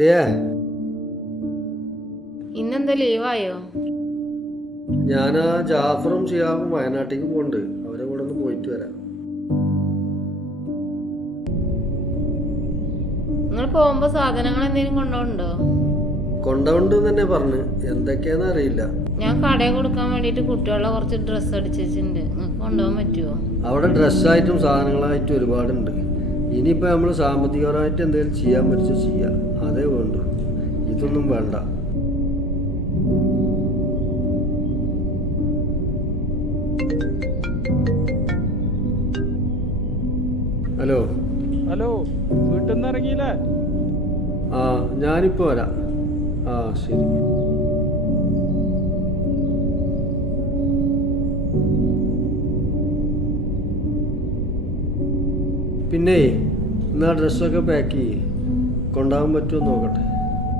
Day. ഇന്നെന്താ ലീവായോ? ആ ജാഫറും ഷിയാബും വയനാട്ടിലേക്ക് പോണ്ട് അവരെ കൂടെ ഒന്ന് പോയിട്ട് വരാം. നിങ്ങൾ പോകുമ്പോ സാധനങ്ങൾ എന്തെങ്കിലും കൊണ്ടുപോകണ്ടോ കൊണ്ടുണ്ട് തന്നെ പറഞ്ഞു. എന്തൊക്കെയാന്ന് അറിയില്ല. ഞാൻ കടയിൽ കൊടുക്കാൻ വേണ്ടിട്ട് കുട്ടികളുടെ കുറച്ച് ഡ്രസ്സ് അടിച്ച് വെച്ചിട്ടുണ്ട് നിങ്ങൾക്ക് കൊണ്ടുപോകാൻ പറ്റുമോ അവിടെ ഡ്രസ്സായിട്ടും സാധനങ്ങളായിട്ടും ഒരുപാടുണ്ട്. ഇനിയിപ്പോ നമ്മൾ സാമ്പത്തികപരമായിട്ട് എന്തെങ്കിലും ചെയ്യാൻ പറ്റുക ചെയ്യാം. അതേ ഇതൊന്നും വേണ്ട. ഹലോ? ഹലോ വീട്ടിൽ നിന്ന് ഇറങ്ങിയില്ലേ? ആ ഞാനിപ്പോ വരാം. ആ ശരി. പിന്നെ എന്നാ ഡ്രസ്സൊക്കെ പാക്ക് ചെയ്യേ. കൊണ്ടാകാൻ പറ്റുമോ